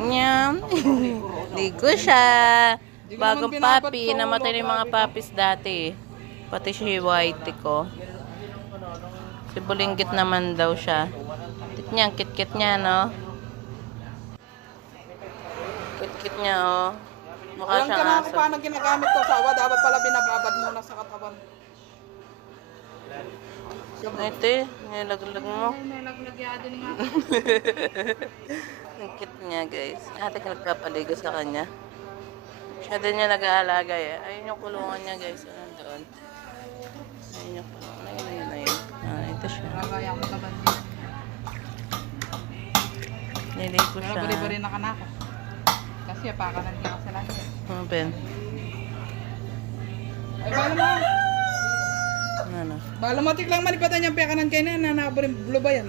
Nyam. Ligo siya. Bagong papi. Namatay na yung mga papis dati. Pati si Whitey ko. Si Bulinggit naman daw siya. Kit-kit niya, no? Kit-kit niya, oh. Mukha Alam ka siyang na aso. kung paano ginagamit ko sa awa. Dapat pala binababad muna sa katawan. Ito eh. Nilaglag mo. Nilaglag yado ni nga. Ang cute niya, guys. Ate ka nagpapaligo sa kanya. Siya din niya nag-aalaga eh. Ayun yung kulungan niya, guys. Doon. Ayun yung kulungan. Ayun. Ito siya. Ragaya ko laban din. Niligo siya. Pero bari-bari na ka na ako. Kasi apakanan niya kasi lagi. Ano, Ben? Ay, bala mo. Ano? Bala mo, tiklang malipatan niyang pekanan kayo na nakabari. Bulo ba yan?